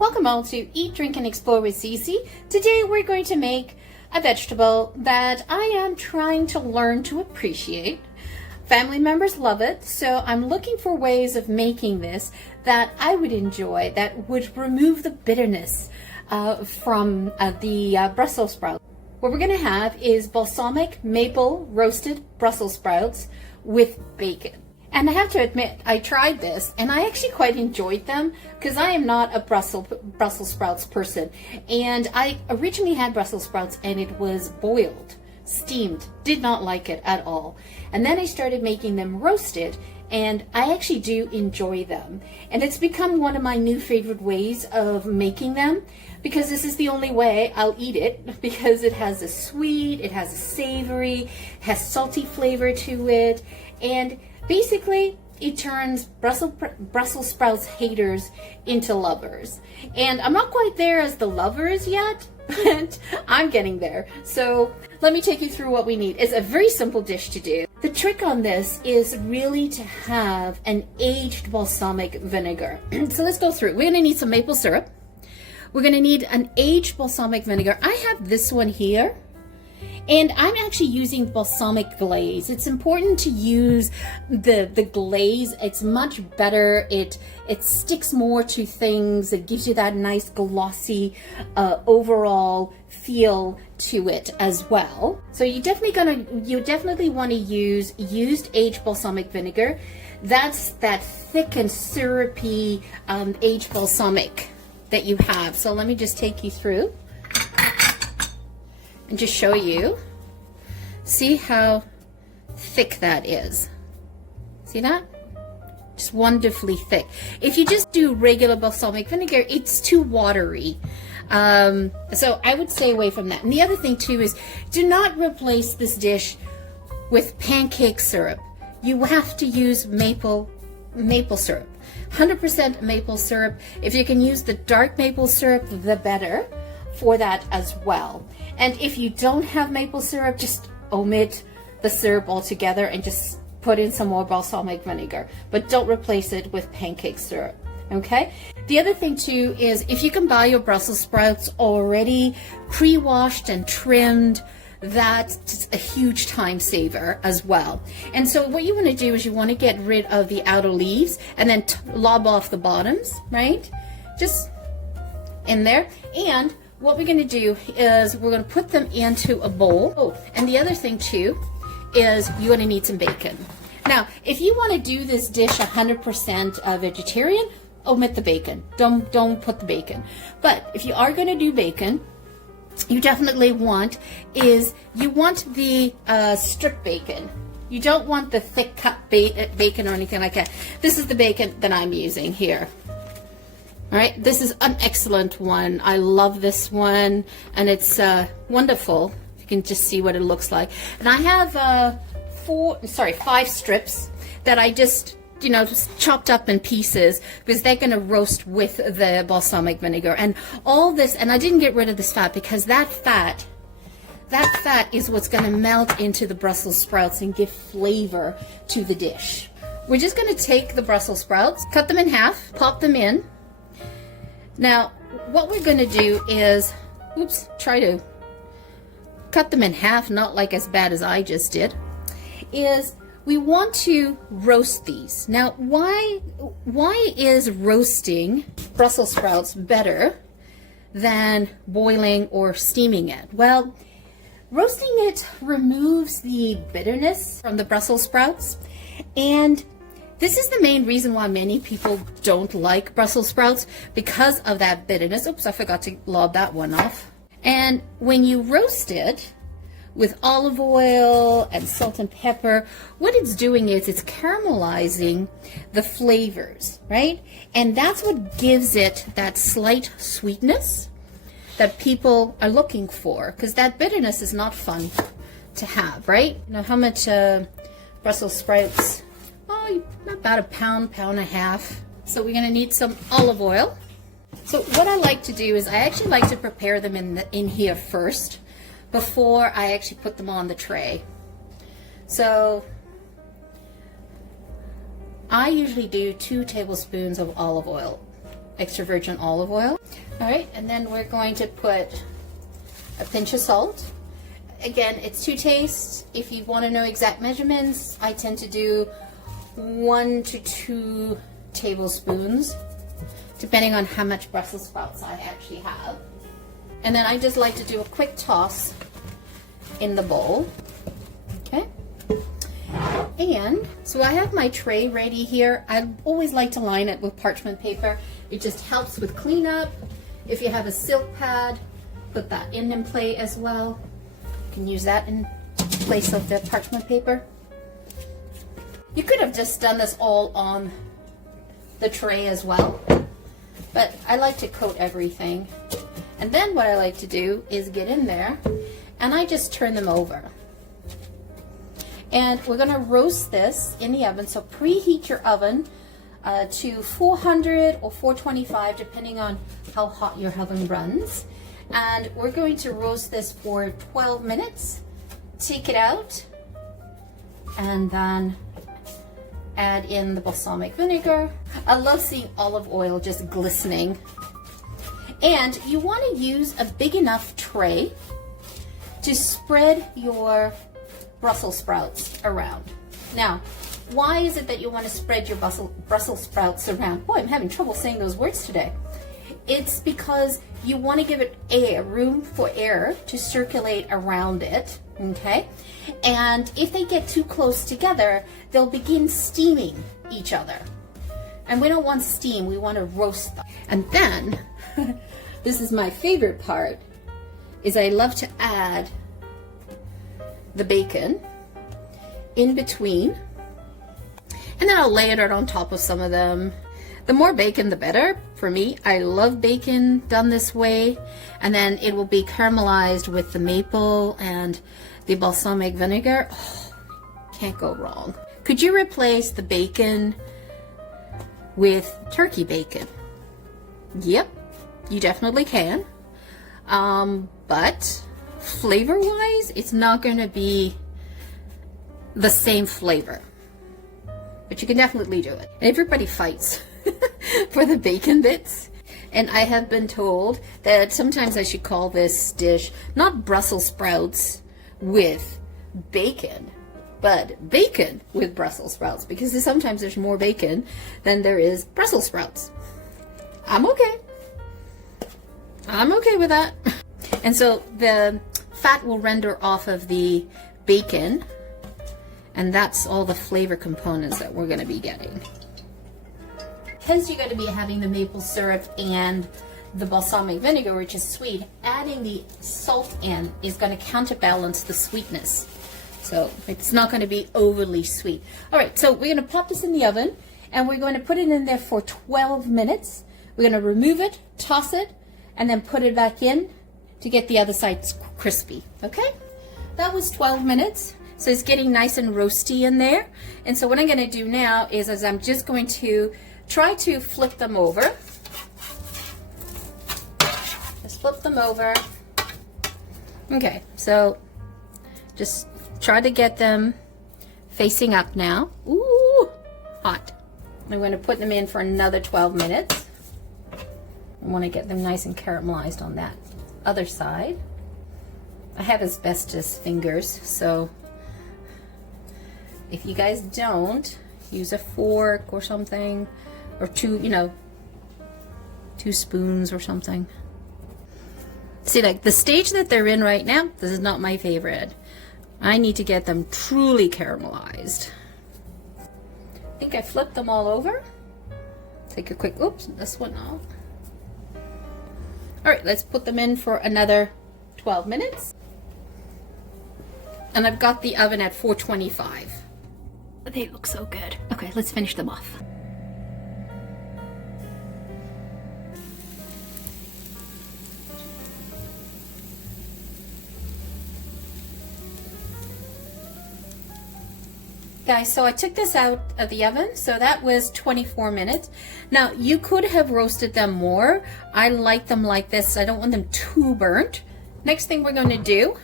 Welcome all to Eat, Drink, and Explore with Cece. Today we're going to make a vegetable that I am trying to learn to appreciate. Family members love it, so I'm looking for ways of making this that I would enjoy, that would remove the bitterness from the Brussels sprouts. What we're going to have is balsamic maple roasted Brussels sprouts with bacon. And I have to admit, I tried this and I actually quite enjoyed them because I am not a Brussels sprouts person. And I originally had Brussels sprouts and it was boiled, steamed, did not like it at all. And then I started making them roasted and I actually do enjoy them. And it's become one of my new favorite ways of making them because this is the only way I'll eat it, because it has a sweet, it has a savory, has salty flavor to it, and basically, it turns Brussels sprouts haters into lovers. And I'm not quite there as the lovers yet, but I'm getting there. So let me take you through what we need. It's a very simple dish to do. The trick on this is really to have an aged balsamic vinegar. So let's go through. We're gonna need some maple syrup. We're gonna need an aged balsamic vinegar. I have this one here. And I'm actually using balsamic glaze. It's important to use the glaze. It's much better. It sticks more to things. It gives you that nice glossy overall feel to it as well. So you definitely want to use used aged balsamic vinegar. That's that thick and syrupy aged balsamic that you have. So let me just take you through and just show you. See how thick that is. See that? Just wonderfully thick. If you just do regular balsamic vinegar, it's too watery. So I would stay away from that. And the other thing too is, do not replace this dish with pancake syrup. You have to use maple syrup. 100% maple syrup. If you can use the dark maple syrup, the better for that as well. And if you don't have maple syrup, just omit the syrup altogether and just put in some more balsamic vinegar, but don't replace it with pancake syrup. Okay. The other thing too is, if you can buy your Brussels sprouts already pre-washed and trimmed, that's a huge time saver as well. And so what you want to do is you want to get rid of the outer leaves and then lob off the bottoms, right? Just in there. And what we're going to do is we're going to put them into a bowl. Oh, and the other thing too is you're going to need some bacon. Now, if you want to do this dish 100% vegetarian, omit the bacon. Don't put the bacon. But if you are going to do bacon, you definitely want the strip bacon. You don't want the thick cut bacon or anything like that. This is the bacon that I'm using here. All right, this is an excellent one. I love this one, and it's wonderful. You can just see what it looks like. And I have 5 strips that I just chopped up in pieces because they're going to roast with the balsamic vinegar. And all this, and I didn't get rid of this fat because that fat is what's going to melt into the Brussels sprouts and give flavor to the dish. We're just going to take the Brussels sprouts, cut them in half, pop them in. Now, what we're going to do is, try to cut them in half, not like as bad as I just did, is we want to roast these. Now, why is roasting Brussels sprouts better than boiling or steaming it? Well, roasting it removes the bitterness from the Brussels sprouts, and this is the main reason why many people don't like Brussels sprouts, because of that bitterness. Oops, I forgot to lob that one off. And when you roast it with olive oil and salt and pepper, what it's doing is it's caramelizing the flavors, right? And that's what gives it that slight sweetness that people are looking for, because that bitterness is not fun to have, right? You know how much Brussels sprouts? Oh, about a pound and a half. So we're going to need some olive oil. So what I like to do is I actually like to prepare them in here first before I actually put them on the tray. So I usually do 2 tablespoons of olive oil, extra virgin olive oil. All right, and then we're going to put a pinch of salt. Again, it's to taste. If you want to know exact measurements, I tend to do 1 to 2 tablespoons, depending on how much Brussels sprouts I actually have. And then I just like to do a quick toss in the bowl. Okay. And so I have my tray ready here. I always like to line it with parchment paper. It just helps with cleanup. If you have a silk pad, put that in play as well. You can use that in place of the parchment paper. You could have just done this all on the tray as well, but I like to coat everything. And then what I like to do is get in there and I just turn them over. And we're gonna roast this in the oven, so preheat your oven to 400 or 425, depending on how hot your oven runs. And we're going to roast this for 12 minutes. Take it out and then add in the balsamic vinegar. I love seeing olive oil just glistening. And you want to use a big enough tray to spread your Brussels sprouts around. Now, why is it that you want to spread your Brussels sprouts around? Boy, I'm having trouble saying those words today. It's because you want to give it room for air to circulate around it, okay? And if they get too close together, they'll begin steaming each other. And we don't want steam, we want to roast them. And then, this is my favorite part, is I love to add the bacon in between, and then I'll lay it on top of some of them. The more bacon, the better for me. I love bacon done this way, and then it will be caramelized with the maple and the balsamic vinegar. Oh, can't go wrong. Could you replace the bacon with turkey bacon? Yep, you definitely can. But flavor-wise, it's not going to be the same flavor. But you can definitely do it. Everybody fights for the bacon bits. And I have been told that sometimes I should call this dish not Brussels sprouts with bacon, but bacon with Brussels sprouts, because sometimes there's more bacon than there is Brussels sprouts. I'm okay. I'm okay with that. And so the fat will render off of the bacon, and that's all the flavor components that we're going to be getting. Because you're going to be having the maple syrup and the balsamic vinegar, which is sweet, adding the salt in is going to counterbalance the sweetness. So it's not going to be overly sweet. All right, so we're going to pop this in the oven, and we're going to put it in there for 12 minutes. We're going to remove it, toss it, and then put it back in to get the other side crispy. Okay? That was 12 minutes. So it's getting nice and roasty in there. And so what I'm going to do now is I'm just going to try to flip them over. Just flip them over. Okay, so just try to get them facing up now. Ooh, hot. I'm going to put them in for another 12 minutes. I want to get them nice and caramelized on that other side. I have asbestos fingers, so if you guys don't, use a fork or something, or two spoons or something. See, like the stage that they're in right now, this is not my favorite. I need to get them truly caramelized. I think I flipped them all over. Take a quick, oops, this one out. All right, let's put them in for another 12 minutes. And I've got the oven at 425. They look so good. Okay, let's finish them off. Guys, so I took this out of the oven, so that was 24 minutes. Now, you could have roasted them more. I like them like this. I don't want them too burnt. Next thing we're going to do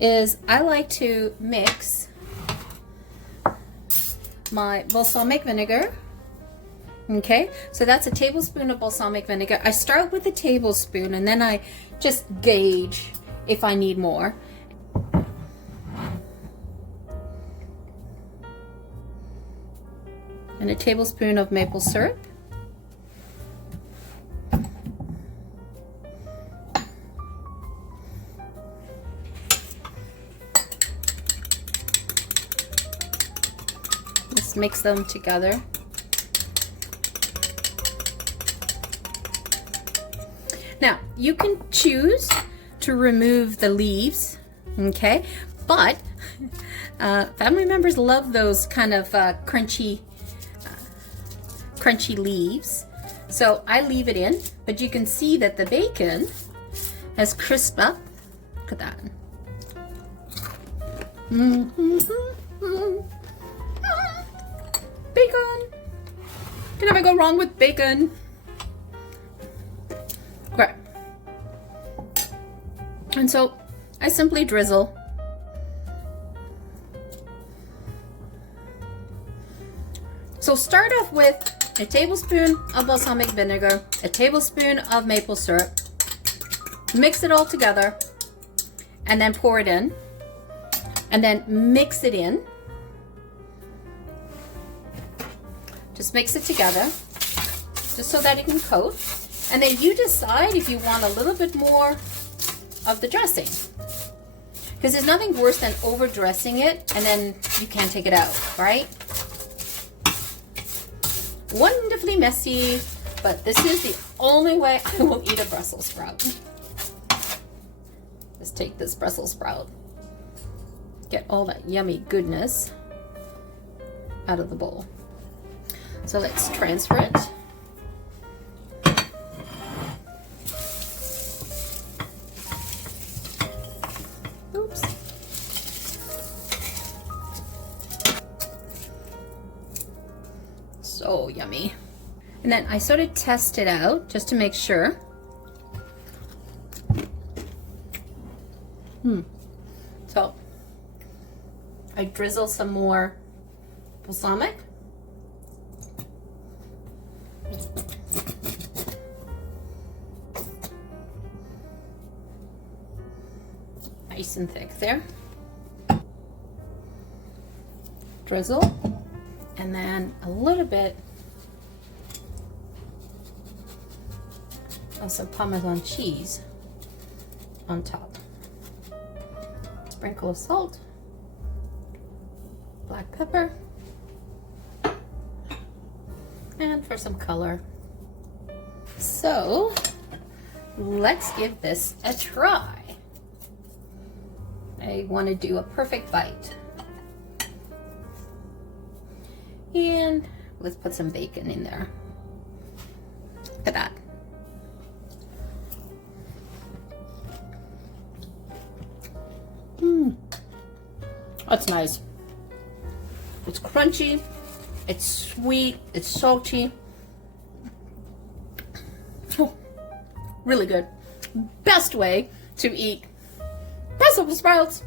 is I like to mix my balsamic vinegar Okay, so that's a tablespoon of balsamic vinegar. I start with a tablespoon and then I just gauge if I need more. And a tablespoon of maple syrup. Just mix them together. Now, you can choose to remove the leaves, okay? But family members love those kind of crunchy leaves. So I leave it in, but you can see that the bacon has crisped up. Look at that. Bacon! Can never go wrong with bacon. Okay. And so I simply drizzle. So start off with a tablespoon of balsamic vinegar, a tablespoon of maple syrup, mix it all together, and then pour it in, and then mix it in. Just mix it together, just so that it can coat. And then you decide if you want a little bit more of the dressing. Because there's nothing worse than over dressing it and then you can't take it out, right? Wonderfully messy, but this is the only way I will eat a Brussels sprout. Let's take this Brussels sprout. Get all that yummy goodness out of the bowl. So let's transfer it. Oops. So yummy. And then I sort of test it out just to make sure. So I drizzle some more balsamic. Nice and thick there. Drizzle. And then a little bit of some Parmesan cheese on top. Sprinkle of salt, black pepper, and for some color. So let's give this a try. I want to do a perfect bite. And let's put some bacon in there. Look at that. That's nice. It's crunchy, it's sweet, it's salty. Oh, really good. Best way to eat Brussels sprouts.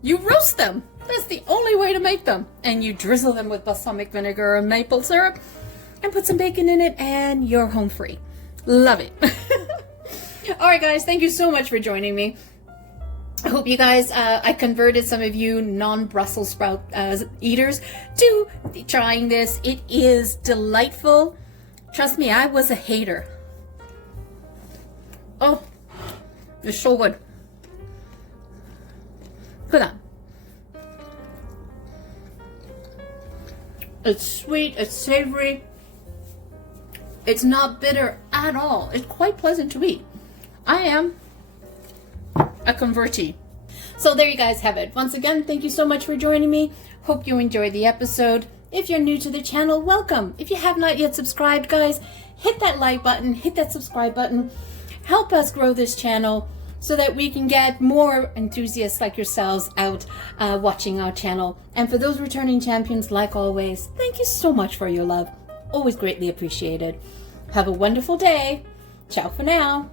You roast them. That's the only way to make them. And you drizzle them with balsamic vinegar or maple syrup and put some bacon in it and you're home free. Love it. All right, guys, thank you so much for joining me. I hope you guys, I converted some of you non-Brussels sprout eaters to trying this. It is delightful. Trust me, I was a hater. Oh, it's so good. Look at that. It's sweet, it's savory. It's not bitter at all. It's quite pleasant to eat. I am a convertee. So there you guys have it. Once again, thank you so much for joining me. Hope you enjoyed the episode. If you're new to the channel, welcome. If you have not yet subscribed, guys, hit that like button, hit that subscribe button. Help us grow this channel so that we can get more enthusiasts like yourselves out watching our channel. And for those returning champions, like always, thank you so much for your love. Always greatly appreciated. Have a wonderful day. Ciao for now.